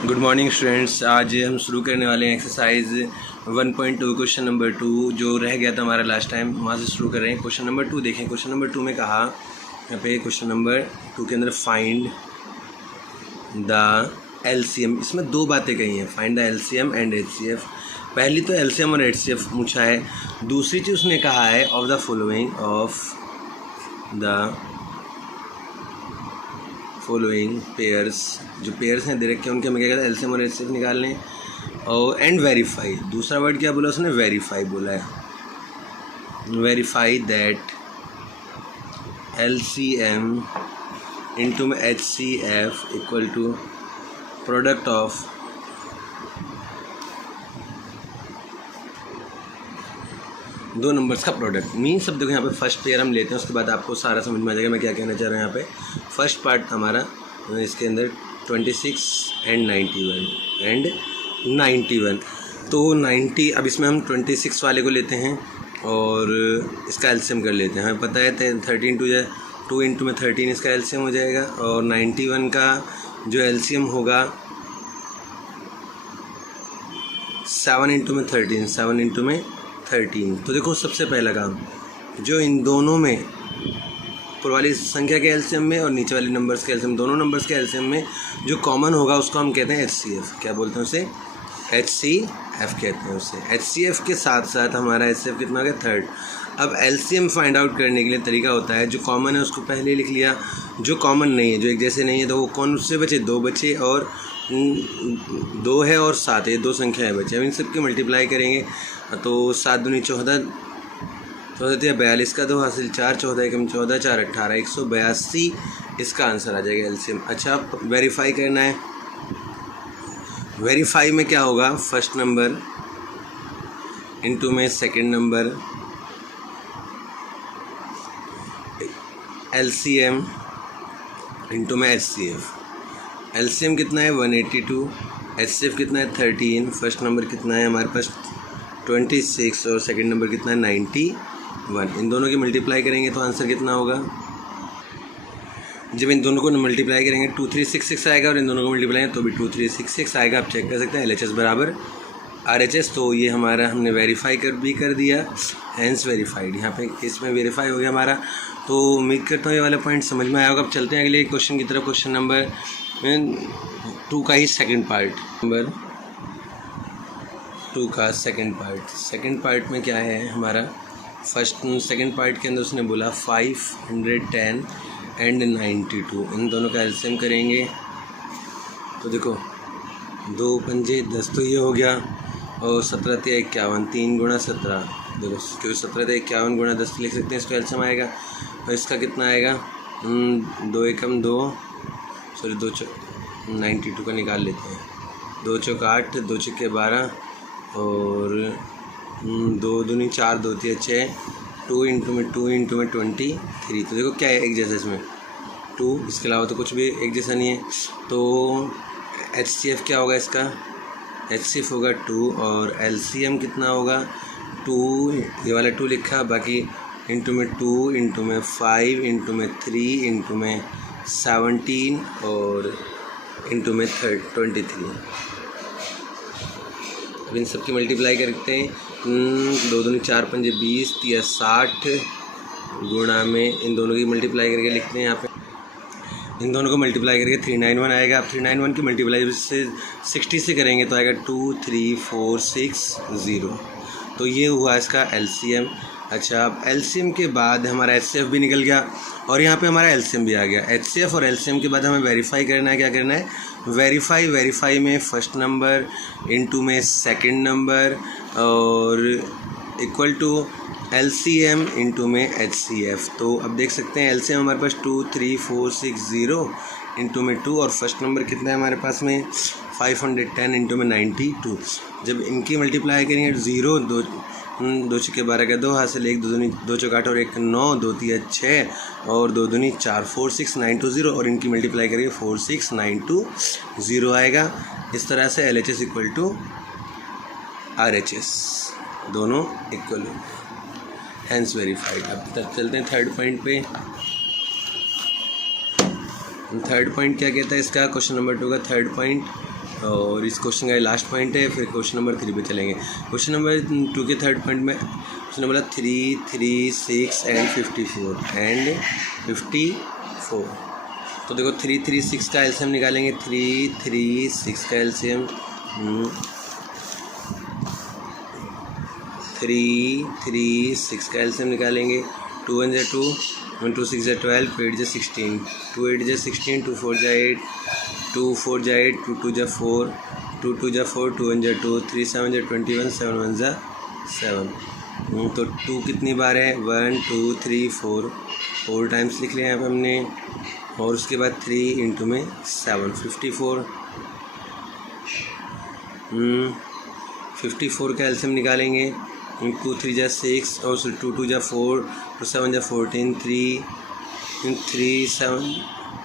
Good morning students. आज हम शुरू करने वाले हैं एक्सरसाइज 1.2 क्वेश्चन नंबर 2 जो रह गया था हमारा लास्ट टाइम, वहाँ से शुरू कर रहे हैं। क्वेश्चन नंबर 2 देखें। क्वेश्चन नंबर 2 में कहा, यहाँ पे क्वेश्चन नंबर 2 के अंदर फाइंड द एलसीएम। इसमें दो बातें कही हैं, find the LCM and HCF. पहली तो एलसीएम और एचसीएफ पूछा है। दूसरी चीज़ उसने कहा है ऑफ द फॉलोइंग पेयर्स, जो पेयर्स हैं दे रखे हैं उनके हमें क्या कहता है एलसीएम और एचसीएफ निकालने। और एंड वेरीफाई, दूसरा वर्ड क्या बोला उसने, वेरीफाई बोला है। वेरीफाई दैट एलसीएम इंटू में HCF equal to product of दो नंबर्स का प्रोडक्ट। मीन्स सब देखो यहाँ पे फर्स्ट पेयर हम लेते हैं, उसके बाद आपको सारा समझ में आ जाएगा मैं क्या कहना चाह रहा हूँ। यहाँ पे फर्स्ट पार्ट हमारा इसके अंदर 26 एंड 91 तो 90। अब इसमें हम 26 वाले को लेते हैं और इसका एलसीएम कर लेते हैं। हमें पता है 13 2 इंटू में 13 इसका एलसीएम हो जाएगा। और 91 का जो एलसीएम होगा 7 इंटू में 13। तो देखो सबसे पहला काम, जो इन दोनों में ऊपर वाली संख्या के एलसीएम में और नीचे वाले नंबर्स के एलसीएम, दोनों नंबर्स के एलसीएम में जो कॉमन होगा उसको हम कहते हैं एचसीएफ। क्या बोलते हैं उसे? एचसीएफ कहते हैं उसे। एचसीएफ के साथ साथ हमारा एचसीएफ कितना हो गया? थर्ड। अब एलसीएम फाइंड आउट करने के लिए तरीका होता है, जो कॉमन है उसको पहले लिख लिया, जो कॉमन नहीं है, जो एक जैसे नहीं है, तो वो कौन से बचे? 2 बचे, और 2 है और 7 है, 2 संख्याएँ बचे। अब इन सब के मल्टीप्लाई करेंगे तो 7 दूनी 14, 42 का 2 हासिल 4, 14 एकम 14, 4 18, 182 इसका आंसर आ जाएगा एलसीएम। अच्छा, वेरीफाई करना है। वेरीफाई में क्या होगा? फर्स्ट नंबर इंटू में सेकंड नंबर, एलसीएम इंटू में एचसीएफ। एलसीएम कितना है? 182, एचसीएफ कितना है? 13। फर्स्ट नंबर कितना है हमारे पास? 26 और सेकंड नंबर कितना है? 91। इन दोनों की मल्टीप्लाई करेंगे तो आंसर कितना होगा? जब इन दोनों को मल्टीप्लाई करेंगे 2366 आएगा, और इन दोनों को मल्टीप्लाई तो भी 2366 आएगा। आप चेक कर सकते हैं LHS बराबर RHS। तो ये हमारा हमने वेरीफाई कर दिया, हैंस वेरीफाइड। यहाँ पे इसमें वेरीफाई हो गया हमारा। तो उम्मीद करता हूँ ये वाला पॉइंट समझ में आया होगा। अब चलते हैं अगले क्वेश्चन की तरफ। क्वेश्चन नंबर 2 का ही सेकेंड पार्ट, नंबर 2 का सेकंड पार्ट में क्या है हमारा? सेकंड पार्ट के अंदर उसने बोला 510 एंड 92, इन दोनों का एलसीएम करेंगे तो देखो 2 पंजे 10 तो ये हो गया, और 17 × 51, 3 × 17, देखो क्योंकि 17 × 51 × 10 लिख सकते हैं, इसका एलसीएम आएगा। और इसका कितना आएगा? 2 एकम 2, सॉरी 2 92 का निकाल लेते हैं। 2 चौक 8, 2 छक्के 12, और 2 दूनी 4, 2 तिया 6, 2 इंटू में 23। तो देखो क्या है एक जैसा इसमें 2, इसके अलावा तो कुछ भी एक जैसा नहीं है। तो एचसीएफ क्या होगा इसका? एचसीएफ होगा 2, और एलसीएम कितना होगा? 2, ये वाला 2 लिखा, बाकी इंटू में 2 इंटू में 5 इंटू में 3 इंटू में 17 और इंटू में 23। अब इन सब की मल्टीप्लाई करते हैं। 2 दूनी 4 पंजे 20, 3 60 गुणा में इन दोनों की मल्टीप्लाई करके लिखते हैं। यहाँ पे इन दोनों को मल्टीप्लाई करके 391 आएगा। अब 391 की मल्टीप्लाई से 60 से करेंगे तो आएगा 23460। तो ये हुआ इसका एलसीएम। अच्छा, अब एलसीएम के बाद हमारा एचसीएफ भी निकल गया, और यहाँ पे हमारा एलसीएम भी आ गया। एचसीएफ और एलसीएम के बाद हमें वेरीफाई करना है। क्या करना है? वेरीफाई में फर्स्ट नंबर इंटू में सेकंड नंबर, और इक्वल टू एलसीएम इंटू में एचसीएफ। तो अब देख सकते हैं एलसीएम हमारे पास 23460 इंटू में 2, और फर्स्ट नंबर कितना है हमारे पास में? 510 इंटू में 92। जब इनकी मल्टीप्लाई करेंगे 0, 2 छक्के 12 का 2 हासिल 1, 2 चौक 8 और 1 9, 2 तिया 6 और 2 दूनी 4, 46920, और इनकी मल्टीप्लाई करेंगे 46920 आएगा। इस तरह से LHS इक्वल टू RHS दोनों इक्वल हो, हैंस वेरीफाइड। अब तक चलते हैं थर्ड पॉइंट पे। थर्ड पॉइंट क्या कहता है इसका? क्वेश्चन नंबर 2 का थर्ड पॉइंट और इस क्वेश्चन का लास्ट पॉइंट है, फिर क्वेश्चन नंबर 3 पे चलेंगे। क्वेश्चन नंबर 2 के थर्ड पॉइंट में उसने बोला 3, 3, 6 एंड 54। तो देखो 3, 3, 6 का एलसीएम निकालेंगे। 3, 3, 6 का एलसीएम 3, 3, 6 का एलसीएम निकालेंगे। 2 1 जा 2, 1 2 6 जा 12, 2 8 जा 16, 2 8 जा 16, 2 4 जा 8, 2 4 जा 8, 2 2 जा 4, 2 2 जा 4, 2 1 जा 2, 3 7 जा 21, 7 1 जा 7। तो 2 कितनी बार है? 1 2 3 4 टाइम्स लिख लिया यहाँ पे हमने। और उसके बाद 3 इंटू में 7, 54। 54 का एलसीएम निकालेंगे। 2 3 जा 6 और 2 2 जा 4, 2 7 जा 14, 3 7,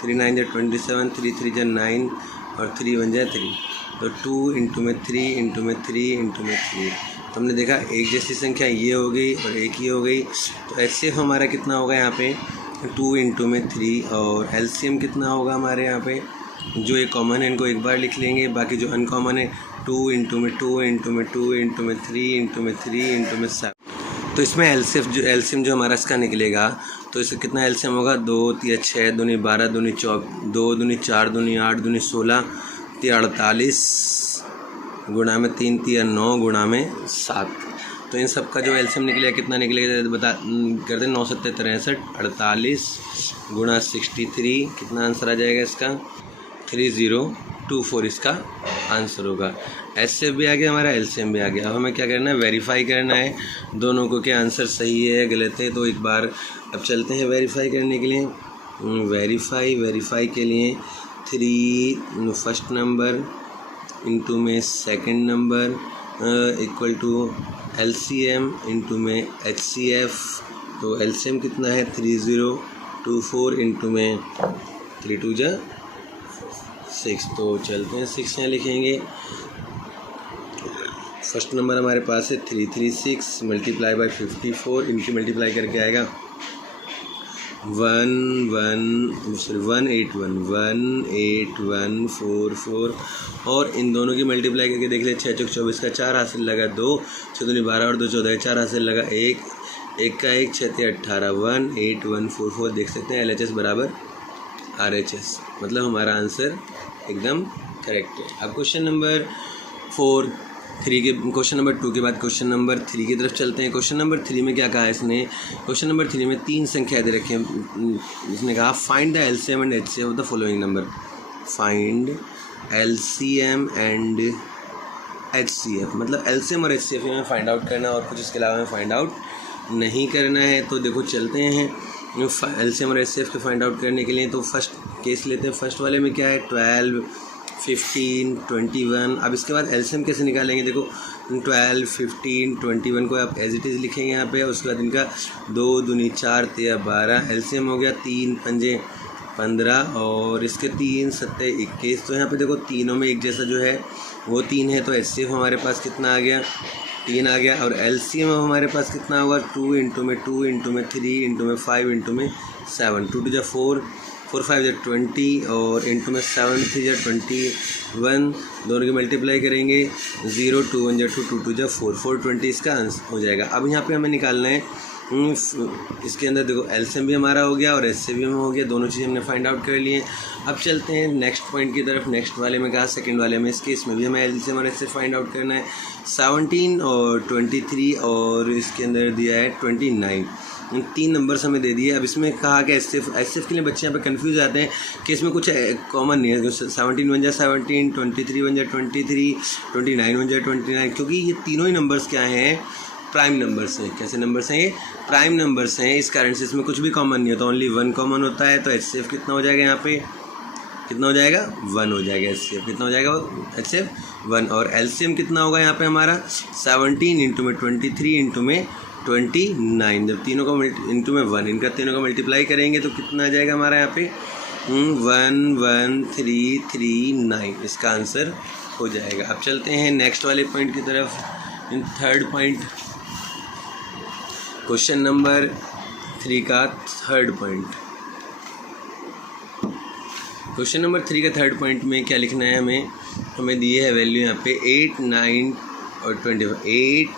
3 9 जा 27, 3 3 जा 9 और 3 1 जा 3। तो 2 इंटू में 3 इंटू में 3 इंटू में 3। तो हमने देखा एक जैसी संख्या ये हो गई और एक ही हो गई। तो एचसीएफ हमारा कितना होगा यहाँ पे? 2 इंटू में 3। और एलसीएम कितना होगा हमारे यहाँ पे? जो एक कॉमन है इनको एक बार लिख लेंगे, बाकी जो अनकॉमन है 2 इंटू में 2 इंटू में 2 इंटू में 3 इंटू में 3 इंटू में 7। तो इसमें एलसीएम जो हमारा इसका निकलेगा, तो इसका कितना एलसीएम होगा? 2 3 6 दूनी 12 दूनी 24, 2 दूनी 4 दूनी 8 दूनी 16, 3 48 गुणा में 3 3 9 गुणा में 7। तो इन सब का जो एलसीएम निकलेगा कितना निकलेगा बता कर दें। 9 7 63, 48 गुणा 63, कितना आंसर आ जाएगा इसका? 3024 इसका आंसर होगा। एचसीएफ भी आ गया हमारा, एलसीएम भी आ गया। अब हमें क्या करना है? वेरीफाई करना है दोनों को कि आंसर सही है गलत है। तो एक बार अब चलते हैं वेरीफाई करने के लिए। वेरीफाई के लिए 3 फर्स्ट नंबर इंटू में second number equal to LCM into में एचसीएफ। तो एलसीएम कितना है? 3024 इंटू में 3 2 जा 6। तो चलते हैं 6 यहाँ लिखेंगे। फर्स्ट नंबर हमारे पास है 336 मल्टीप्लाई बाई 54, इनकी मल्टीप्लाई करके आएगा 18144। और इन दोनों की मल्टीप्लाई करके देख ले। 6 चौक 24 का 4 हासिल लगा 2, 6 दूनी 12 और 2 14 4 हासिल लगा 1, 1 का 1 6 18 18144। देख सकते हैं LHS बराबर RHS, मतलब हमारा आंसर एकदम करेक्ट है। अब क्वेश्चन नंबर क्वेश्चन नंबर 2 के बाद क्वेश्चन नंबर 3 की तरफ चलते हैं। क्वेश्चन नंबर 3 में क्या कहा है इसने? क्वेश्चन नंबर 3 में 3 संख्या दे रखे हैं। इसने कहा find the LCM and HCF of the following number. Find LCM and HCF, मतलब एलसीएम और एचसीएफ में फाइंड आउट करना और कुछ इसके अलावा में फाइंड आउट नहीं करना है। तो देखो चलते हैं एलसीएम और एचसीएफ के फाइंड आउट करने के लिए। तो फर्स्ट केस लेते हैं। फर्स्ट वाले में क्या है? 12 15 21। अब इसके बाद एलसीएम कैसे निकालेंगे? देखो 12 15 21 को आप एज इट इज़ लिखेंगे यहाँ पे। उसके बाद इनका 2 दूनी 4 3 12 एलसीएम हो गया। 3 पंजे 15 और इसके 3 7 21। तो यहाँ पे देखो तीनों में एक जैसा जो है वो 3 है। तो एचसीएफ हमारे पास कितना आ गया? 3 आ गया। और एलसीएम हमारे पास कितना होगा? 2 इंटू में 2 इंटू में 3 इंटू में 5 इंटू में 7। 2 2 जा 4, 4 5 जा 20 और इंटू में 7 3 जा 21। दोनों की मल्टीप्लाई करेंगे। 0 2 1 जा 2 2 2 जा 4 420 इसका आंसर हो जाएगा। अब यहाँ पे हमें निकालना है इसके अंदर देखो एलसीएम भी हमारा हो गया और एचसीएफ भी हो गया। दोनों चीज़ें हमने फाइंड आउट कर लिए। अब चलते हैं नेक्स्ट पॉइंट की तरफ। नेक्स्ट वाले में कहा सेकंड वाले में, इसके इसमें भी हमें एलसीएम और एचसीएफ फाइंड आउट करना है। 17 और 23 और इसके अंदर दिया है 29। 3 नंबर्स हमें दे दिए। अब इसमें कहा कि एचसीएफ के लिए बच्चे यहाँ पे कंफ्यूज जाते हैं कि इसमें कुछ कॉमन नहीं है। 17 1 जा 17, 23 1 जा 23, 29 1 जा 29, क्योंकि ये तीनों ही नंबर्स क्या हैं? प्राइम नंबर्स हैं। कैसे नंबर्स हैं ये? प्राइम नंबर्स हैं। इस कारण से इसमें कुछ भी कॉमन नहीं होता, ओनली 1 कॉमन होता है। तो एचसीएफ कितना हो जाएगा? यहाँ पे कितना हो जाएगा? 1 हो जाएगा। एचसीएफ कितना हो जाएगा? एचसीएफ 1। और एलसीएम कितना होगा यहाँ पे हमारा? 17 इंटू में 23 इंटू में 29। जब तीनों का इंटू में 1, इनका तीनों का मल्टीप्लाई करेंगे तो कितना आ जाएगा हमारा यहाँ पे? 11339 इसका आंसर हो जाएगा। अब चलते हैं नेक्स्ट वाले पॉइंट की तरफ। थर्ड पॉइंट, क्वेश्चन नंबर 3 का थर्ड पॉइंट। क्वेश्चन नंबर 3 का थर्ड पॉइंट में क्या लिखना है हमें? हमें दिए है वैल्यू यहाँ पे 8, 9 और 25, 8,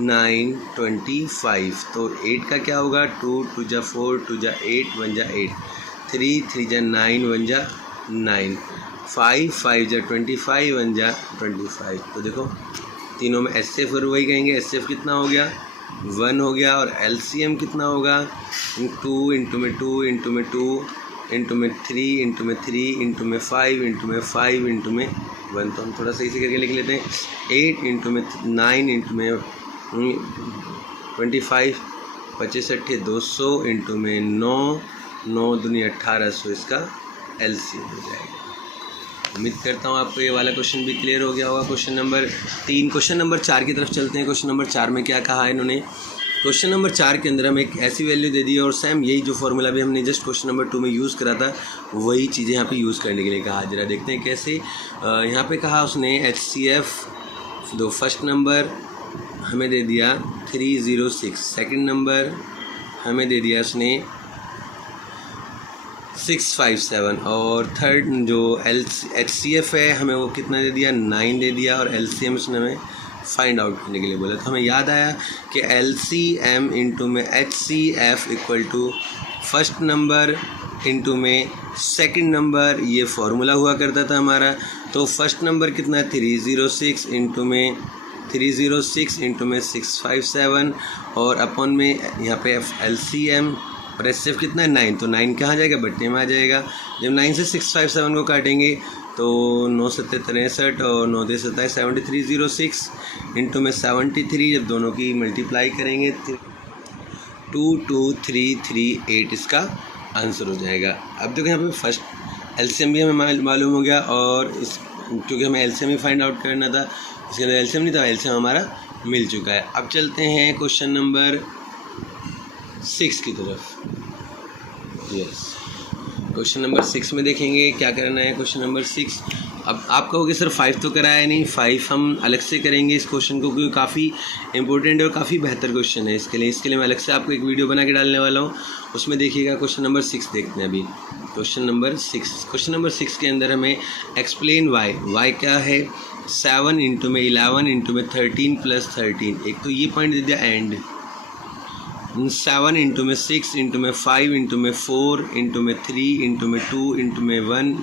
9, 25। तो 8 का क्या होगा, 2, 2 जा 4, 2 जा 8, 1 जा 8, 3, 3 जा 9, 1 जा 9, 5, 5 जा 25, 1 जा 25। तो देखो तीनों में एचसीएफ और वही कहेंगे, एचसीएफ कितना हो गया 1 हो गया, और एलसीएम कितना होगा 2 इंटू में 2 इंटू में 2 इंटू में 3 इंटू में 3 इंटू में 5 इंटू में 5 इंटू में 1। तो हम थोड़ा सही से करके लिख लेते हैं, 8 इंटू में 9 इंटू में 25, 25 अट्ठे 200 इंटू में 9, 9 दूनी 1800 इसका एलसीएम हो जाएगा। उम्मीद करता हूँ आपको ये वाला क्वेश्चन भी क्लियर हो गया होगा। क्वेश्चन नंबर 3, क्वेश्चन नंबर 4 की तरफ चलते हैं। क्वेश्चन नंबर 4 में क्या कहा है इन्होंने, क्वेश्चन नंबर 4 के अंदर हमें एक ऐसी वैल्यू दे दी है और सेम यही जो फॉर्मूला भी हमने जस्ट क्वेश्चन नंबर 2 में यूज़ करा था वही चीज़ें यहाँ पे यूज़ करने के लिए कहा। जरा देखते हैं कैसे। यहाँ पे कहा उसने HCF दो, फर्स्ट नंबर हमें दे दिया 306, सेकंड नंबर हमें दे दिया उसने 657, और थर्ड जो HCF है हमें वो कितना दे दिया 9 दे दिया, और LCM उसने हमें फाइंड आउट करने के लिए बोला। तो हमें याद आया कि LCM इंटू में HCF equal to first number into में सेकंड नंबर, ये फार्मूला हुआ करता था हमारा। तो फर्स्ट नंबर कितना 306 इंटू में 306 इंटू में 657, और अपन में यहाँ पे LCM और HCF कितना है 9, तो 9 कहाँ जाएगा बट्टे में आ जाएगा। जब 9 से 657 को काटेंगे तो 9 7 63 और 9 दे 27 7306 इंटू में 73, जब दोनों की मल्टीप्लाई करेंगे 22338 इसका आंसर हो जाएगा। अब देखो यहाँ पे फर्स्ट एलसीएम भी हमें मालूम हो गया, और इस क्योंकि हमें एलसीएम ही फाइंड आउट करना था, इसके अंदर एलसीएम नहीं था, एलसीएम हमारा मिल चुका है। अब चलते हैं क्वेश्चन नंबर 6 की तरफ। यस, क्वेश्चन नंबर 6 में देखेंगे क्या करना है। क्वेश्चन नंबर 6, अब आप कहोगे सर 5 तो कराया नहीं, 5 हम अलग से करेंगे इस क्वेश्चन को, क्योंकि काफ़ी इंपॉर्टेंट और काफ़ी बेहतर क्वेश्चन है। इसके लिए मैं अलग से आपको एक वीडियो बना के डालने वाला हूँ, उसमें देखिएगा। क्वेश्चन नंबर 6 देखते हैं अभी। क्वेश्चन नंबर 6 के अंदर हमें एक्सप्लेन वाई क्या है, 7 इंटू में 11 इंटू में 13 प्लस 13। एक तो ये पॉइंट दे दिया एंड, 7 इंटू में 6 इंटू में 5 इंटू में 4 इंटू में 3 इंटू में 2 इंटू में 1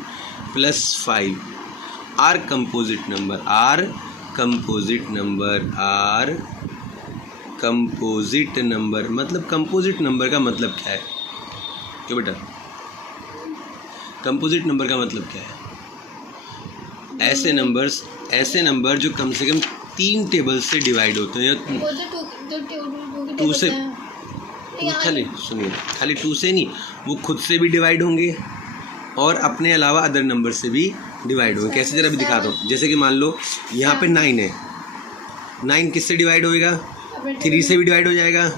प्लस 5 आर कंपोजिट नंबर। मतलब कंपोजिट नंबर का मतलब क्या है, क्यों बेटा कंपोजिट नंबर का मतलब क्या है? ऐसे नंबर जो कम से कम 3 टेबल से डिवाइड होते हैं, या 2 से, खाली 2 से नहीं, वो खुद से भी डिवाइड होंगे और अपने अलावा अदर नंबर से भी डिवाइड होंगे। कैसे जरा भी दिखाता हूँ। जैसे कि मान लो यहाँ पे 9 है, 9 किससे डिवाइड होएगा, 3 से भी डिवाइड हो जाएगा,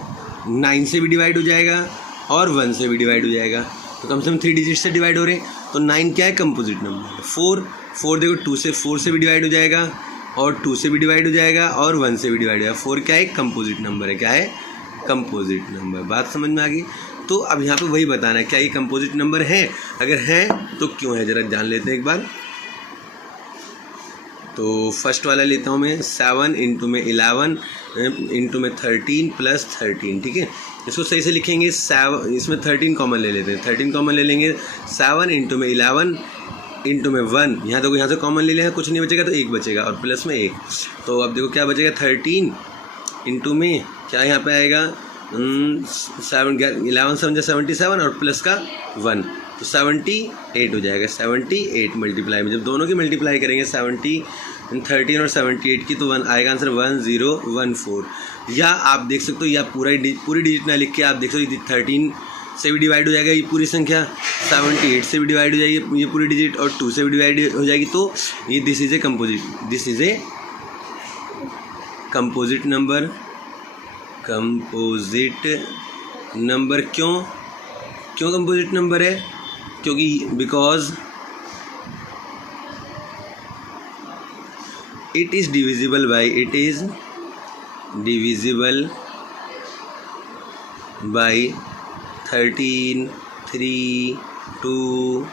9 से भी डिवाइड हो जाएगा, और 1 से भी डिवाइड हो जाएगा। तो कम से कम 3 डिजिट से डिवाइड हो रहे हैं। तो 9 क्या है, कंपोजिट नंबर। 4 देखो 2 से 4 से भी डिवाइड हो जाएगा, और 2 से भी डिवाइड हो जाएगा, और 1 से भी डिवाइड हो जाएगा। 4 क्या है, कंपोजिट नंबर है। क्या है, कंपोजिट नंबर। बात समझ में आ गई। तो अब यहाँ पे वही बताना है, क्या ये कंपोजिट नंबर है, अगर है तो क्यों है, जरा जान लेते हैं एक बार। तो फर्स्ट वाला लेता हूँ मैं, 7 इंटू में 11 इंटू में 13 प्लस 13। ठीक है, इसको सही से लिखेंगे। 7, इसमें 13 कॉमन ले लेते हैं, 13 कॉमन ले लेंगे। 7 इंटू में 11 इंटू में 1, यहाँ देखो यहाँ से कॉमन ले लें, कुछ नहीं बचेगा तो 1 बचेगा, और प्लस में 1। तो अब देखो क्या बचेगा, 13 इंटू में क्या यहाँ पे आएगा 7, 11 7 77, और प्लस का 1, तो 78 हो जाएगा। 78 मल्टीप्लाई में जब दोनों की मल्टीप्लाई करेंगे 70 13 और 78 की, तो 1 आएगा आंसर 1014। या आप देख सकते हो, या पूरी डिजिट ना लिख के आप देख सकते हो 13 से भी डिवाइड हो जाएगा ये पूरी संख्या, 78 से भी डिवाइड हो जाएगी ये पूरी डिजिट, और 2 से भी डिवाइड हो जाएगी। तो ये this is a composite number. क्यों कंपोजिट नंबर है, क्योंकि because it is divisible by 13, 3, 2,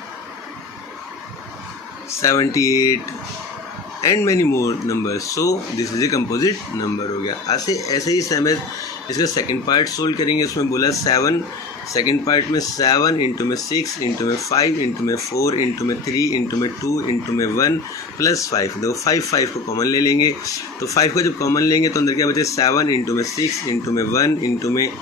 78, and many more number, so this is a composite number हो गया। ऐसे ही सेम है इसका सेकंड पार्ट सोल्व करेंगे। उसमें बोला 7, सेकंड पार्ट में 7 इंटू में 6 इंटू में 5 इंटू में 4 इंटू में 3 इंटू में 2 इंटू में 1 प्लस 5। देखो 5 को कॉमन ले लेंगे, तो 5 को जब कॉमन लेंगे तो अंदर क्या बचे 7 इंटू में 6 इंटू में 1 इंटू में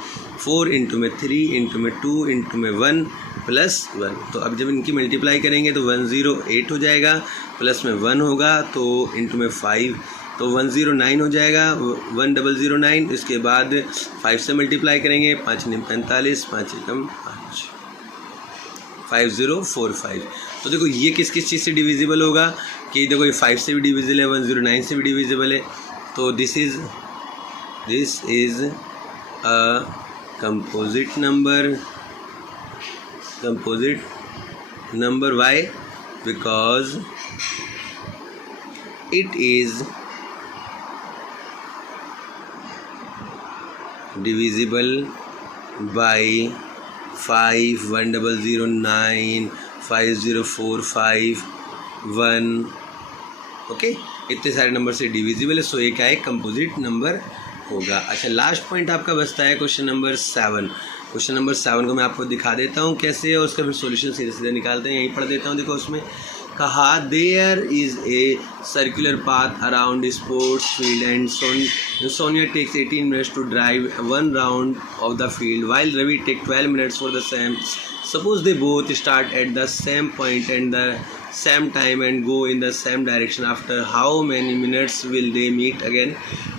4 इंटू में 3 इंटू में 2 इंटू में 1 प्लस 1। तो अब जब इनकी मल्टीप्लाई करेंगे तो 108 हो जाएगा, प्लस में 1 होगा तो इंटू में 5 तो 109 हो जाएगा, 1009। इसके बाद 5 से मल्टीप्लाई करेंगे, 5 9 45, 5 एकम 5, 5045। तो देखो ये किस किस चीज़ से डिविजिबल होगा कि देखो ये 5 से भी डिविजिबल है, 109 से भी डिविजिबल है। तो this is a composite number why? Because it is divisible by 5, 1009, 5045, 1। Okay, इतने सारे नंबर से डिविजिबल है, सो ये क्या है कंपोजिट नंबर होगा। अच्छा, लास्ट पॉइंट आपका बचता है क्वेश्चन नंबर 7। क्वेश्चन नंबर 7 को मैं आपको दिखा देता हूँ कैसे, और उसका फिर सॉल्यूशन सीधे सीधे निकालते हैं। यहीं पढ़ देता हूँ। देखो उसमें कहा there is a circular path around sports field and Sonia takes 18 minutes to drive 1 round of the field while Ravi take 12 minutes for the same. Suppose they both start at the same point and the same time and go in the same direction. After how many minutes will they meet again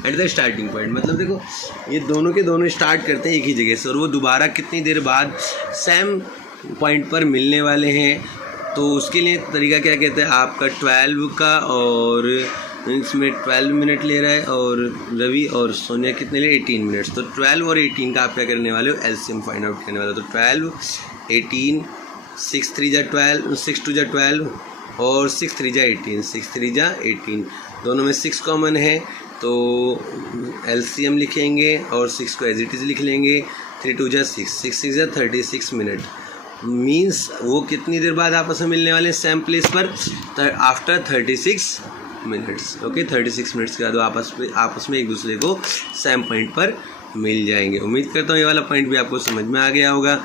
at the starting point? मतलब देखो ये दोनों के दोनों start करते हैं एक ही जगह से और वो दोबारा कितनी देर बाद सेम पॉइंट पर मिलने वाले हैं। तो उसके लिए तरीका क्या कहते हैं आपका 12 का, और इसमें 12 मिनट ले रहा है और रवि और सोनिया कितने ले 18 मिनट्स। तो 12 और 18 का आप क्या करने वाले हो एलसीएम फाइंड आउट करने वाले हो। तो 12 18 6 3 जा 12 6 2 जा 12 और 6 3 जा 18 6 3 जा 18, दोनों में 6 कॉमन है तो एलसीएम लिखेंगे और 6 को एज इट इज़ लिख लेंगे। 3 2 जा 6 6 6 जा 36 मिनट, मीन्स वो कितनी देर बाद आपस में मिलने वाले सेम प्लेस पर आफ्टर 36 मिनट्स। ओके, 36 मिनट्स के बाद वो आपस में एक दूसरे को सेम पॉइंट पर मिल जाएंगे। उम्मीद करता हूँ ये वाला पॉइंट भी आपको समझ में आ गया होगा।